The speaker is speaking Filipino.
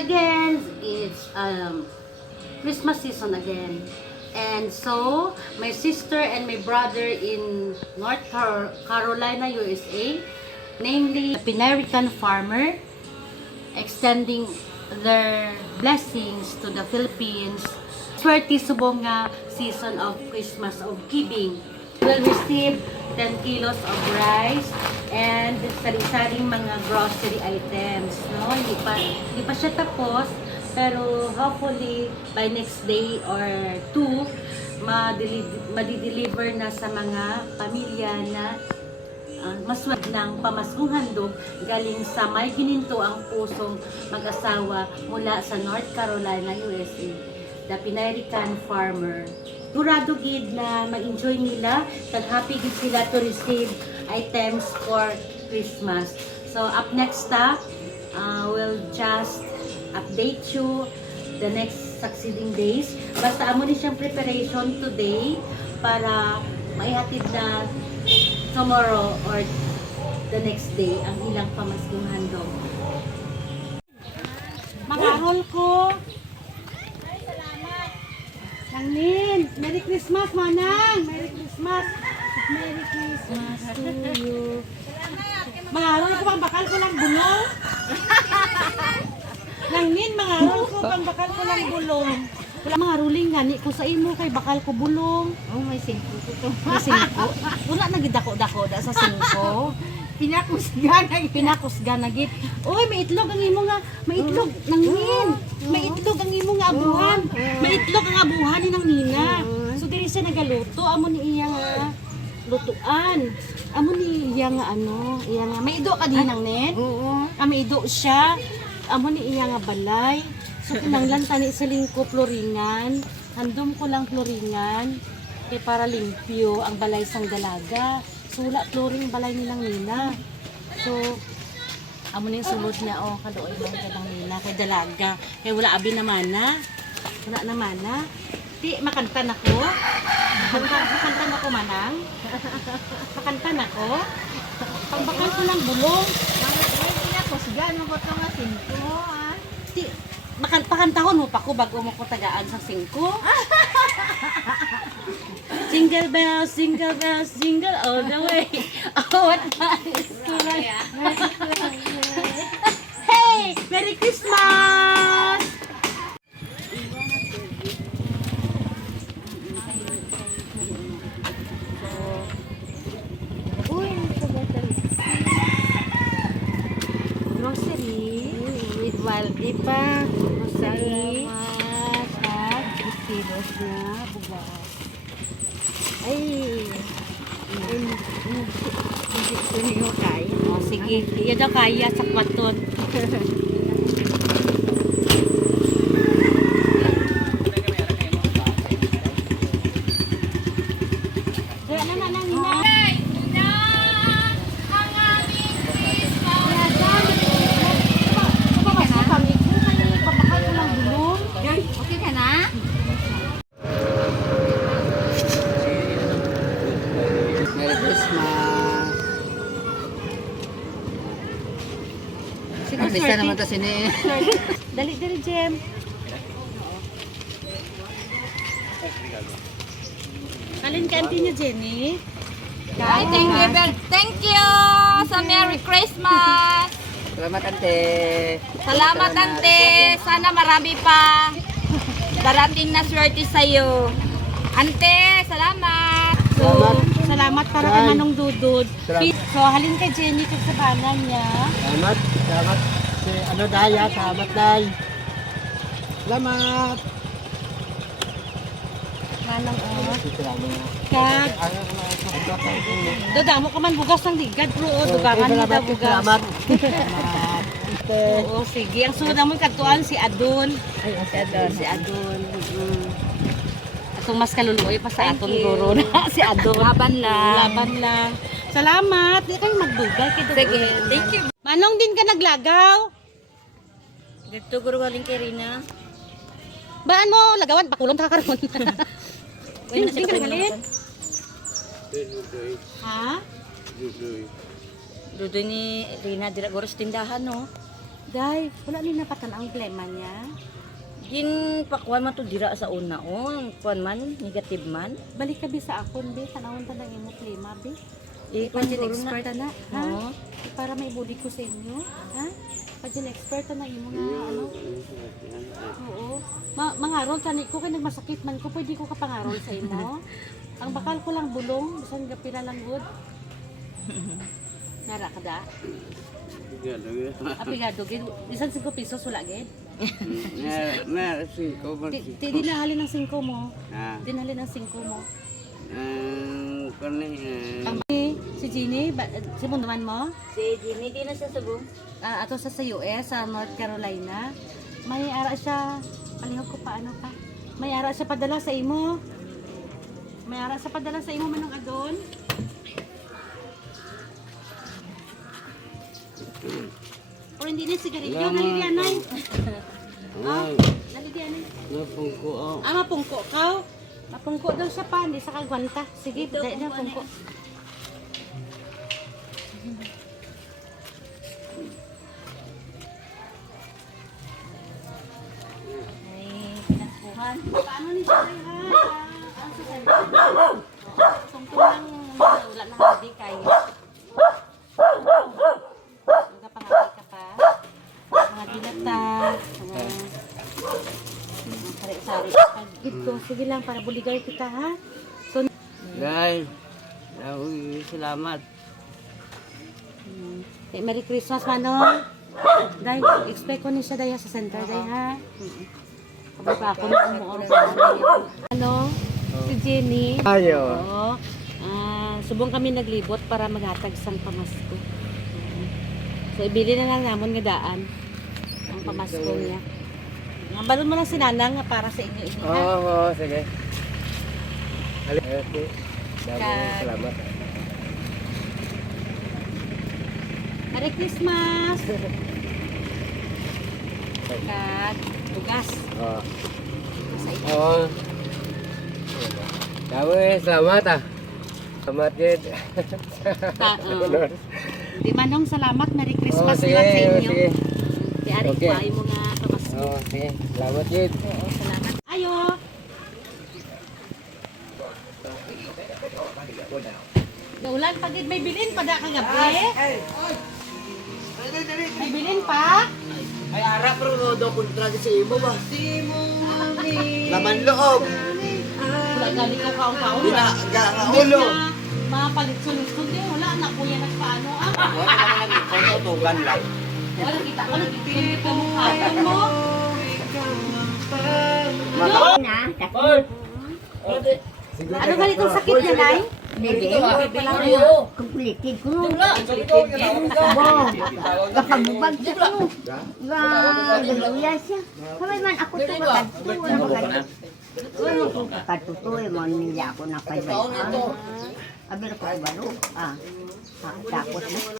again, it's Christmas season again. And so, my sister and my brother in North Carolina, USA, namely a Pinarican farmer, extending their blessings to the Philippines. Swerte subong nga season of Christmas of giving. Will receive 10 kilos of rice and sari-saring mga grocery items, no? Hindi pa siya tapos, pero hopefully by next day or two madideliver na sa mga pamilya na maswag ng pamaskong handog galing sa may gininto ang pusong mag-asawa mula sa North Carolina, USA, the Pinarican farmer. Durado gid na mag-enjoy nila, kag happy gid sila to receive items for Christmas. So up next stop, we'll just update you the next succeeding days. Basta amo ni siyang preparation today para maihatid na tomorrow or the next day ang ilang pamaskong handog. Mga rol ko. Ay, salamat. Nangnin, Merry Christmas, Manang. Merry Christmas. Merry Christmas to you. Mga rol ko, pang bakal ko lang bulong. Nangnin, mga rol ko, pang bakal ko lang bulong. Wala mga ruling gani ko sa imo kay bakal ko bulong. Oh, may 5 ko. May 5. Wala nagid dako da sa 5. Pinakusga na gid. Oy, may itlog ang imo nga. May itlog nangnin. May itlog ang imo nga abuhan. May itlog ang abuhan ni nang nina. So diri siya nagaluto amo ni iya nga lutuan. Amo ni iya nga iya nga may ido ka dinang nen. Oo. May ido siya. Amo ni iya nga balay. So kinanglan tani sa lingko floringan. Handom ko lang floringan kay para limpyo ang balay sang dalaga. So wala floring balay nilang nina. So amo ning sulod na kadoy man kay lang nina kay dalaga. Kay wala abi naman na. Wala naman na. Di makanta nako. Makanta nako manang. Makanta nako. Pagbakal ko lang bulong. Ay, pinakusga mo ko to nga 5. Di pakantahon mo pa ko bago mo ko tagaan sa 5. Jingle bells, jingle all the way. Oh, what fun is to ride. Hey, Merry Christmas! Uy, Grocery. with Waldi pa. Grocery. At kilos na bugas. Ay, hindi ko niyo kaya. Oh, sige, iya daw kaya sa kwaton. Kaya na nang ina. Okay ka na? Merry Christmas. Sige, Artista naman to sini. Dali, Jem. Alin ka auntie niya, Jenny? Ay, thank you sa Merry Christmas. Salamat ante. Salamat, ante. Sana marami pa. Darating na swerte sa'yo. Ante, salamat. So, salamat para kay Manong Dudod. Salamat. So, halin kay Jenny kung sa banan niya. Salamat. Salamat. Si Daya, salamat Day. Salamat. Manong Salamat. Kag. Dodamo ka man bugas ng ligad, bro. Dugangan mo daw bugas. Salamat. Salamat. Ante. Oo, sige. Ang sunod naman katuan si Adon. Ay, Si Adon. Atong mas kaluluoy pa sa Thank atong you. guro na si Adon. Laban lang. Laban lang. Salamat. Di kayo magdugal. Sige, thank you. Manong din ka naglagaw. Dito guro galing kay Rina. Baan mo lagawan? Pakulong ta karon. Hindi ka nagalit? Ha? Dudoy ni Rina dira guro sa tindahan no. Day, wala ni napatan ang plema niya. Gin pakuan man to dira sa una kuan man negative man. Balik ka bi sa akon, be. Tanawon ta ng imo plema, be. Ikon Pagin siguro expert na. na, ha? Oo. Para may budi ko sa inyo, ha? Pagin expert na imo nga, ano? Oo. Mangarol tani ko kay nagmasakit man ko, pwede ko kapangarol sa imo. Ang bakal ko lang bulong, bisan gapila lang good. Nara ka da? Apigado gid. Bisan 5 pesos wala gid. Na, 5 Ti dinahali ng 5 mo. Ah, Dinahali ng 5 mo. kani, Ang si Jeannie, si Munduman mo, Si Jimmy di na sa Cebu. ato sa US, sa North Carolina. May ara siya, palihog ko pa ano pa. May ara siya padala sa imo. May ara siya padala sa imo manong adon. O hindi na sigarilyo, dali di anay. Ah, dali di anay. napungko ako. Ah, mapungko ka? Mapungko daw siya pa, hindi sa kagwanta. Sige, dahil na pungko. Ay, pinaskuhan. Paano ni Jay ha? Ang susay. Tungkol lang wala na hindi kay. Nagapangapay ka pa. Mga dilata, mga sari-sari. Pag-ito, sige lang para buligay kita ha. So, Day, salamat. Merry Christmas Manong. Day, expect ko ni siya daya sa center day ha. Kapag pa ako na umuong sa ano, si Jenny. Ayo. Oo. Subong kami naglibot para maghatag sang pamasko. So, ibili na lang namon nga daan ang pamasko niya. Ang balon mo lang si Nanang nga para sa inyo ha. Oo, sige. Okay. Ka- Salamat. Merry Christmas! Kag bugas. Oo. Sa inyo. Oo. Dawe, salamat ah. Salamat din. Di Manong, salamat. Merry Oo, Christmas sige, lang sa inyo. sige. Di ari Okay. ko ay mo nga pamasko. Oo, sige. Salamat din. Oo, salamat. Ayo! Naulan pagid may bilin pa da kagabi. May bilin pa? Ay, ara, pero do kontra sa imo ba? Laman loob. Wala gali ko kaong-kaong. Nga ulo. Mga palit-sulit-sulit din. Wala na kuya nagpaano ah. Ano, tugan lang. Wala kita ko nagtitindi ka mukha mo. Ano ganitong sakit niya, Nay? Kumplited ko no. Kapag bubagsak ko. Galuya siya. Kamay man ako to makadto. Wala ko kakatuto. Mon nila ako nakaiba. Aber ko ay balo. Tapos na.